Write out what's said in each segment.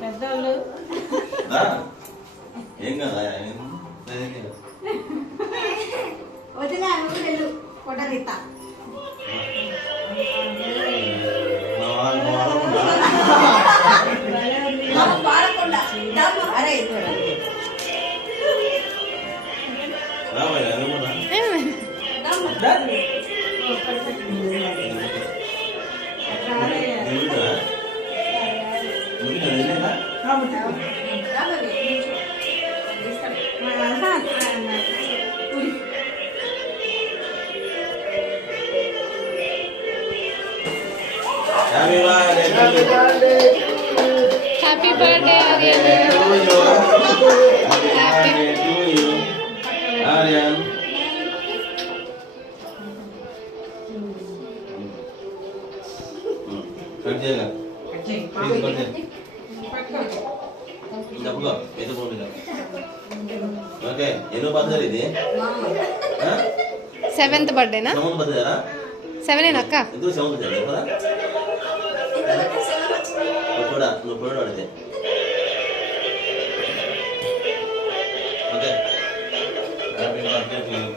పెద్దోళ్ళు ఏం కదా వదిలే వెళ్ళు ఫోటో తీస్తా పాడకుండా అరే హ్యాపీ బర్త్డే ఆర్యన్. కట్ చేయగా ఓకే ఎన్నో బర్త్డే ఇది 7th బర్త్డేనా 7th బర్త్డేరా 7 అక్క ఎందుకు 7th బర్త్డే కదా కూడా నువ్వు కూడా అడితే okay happy birthday to you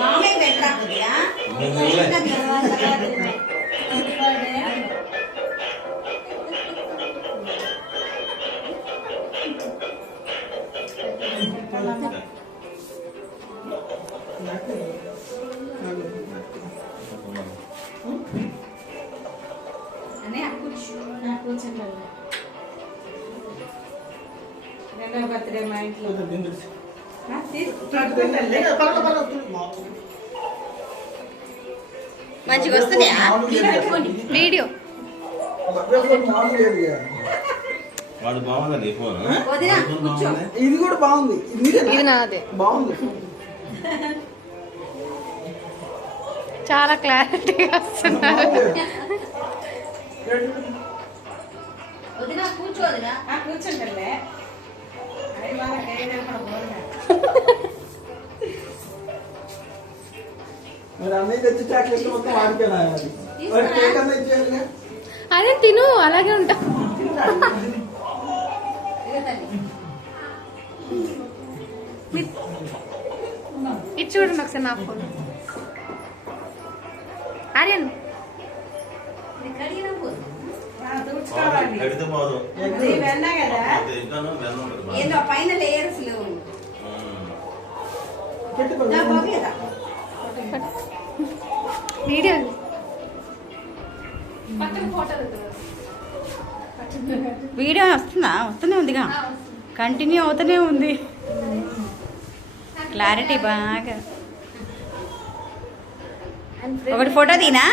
మామే పెట్టరా రెండో బర్త్డే మా ఇంట్లో మంచిగా వస్తున్నాయా వీడియో వాడు బాగుందండి ఫోన్ ఇది కూడా బాగుంది ఇది నాదే బాగుంది చాలా క్లారిటీగా వస్తున్నారు వదినా కూర్చోదినా కూర్చుంటలే అది వాళ్ళకి ఏదైనా బాగుందా మరి అన్నీ తెచ్చి చాక్లెట్లు మొత్తం వాడిపోయినా మరి కేక్ అన్న ఇచ్చేయాలి అదే తిను అలాగే ఉంటా ఇది చూడండి ఒకసారి నా ఫోన్ ఆర్యన్ కడితే పోదు వెన్నా కదా ఏందో పైన లేయర్స్ లేవు వీడియో వీడియో వస్తూనే ఉందిగా కంటిన్యూ అవుతూనే ఉంది క్లారిటీ బాగా ఒకటి ఫోటో తీనా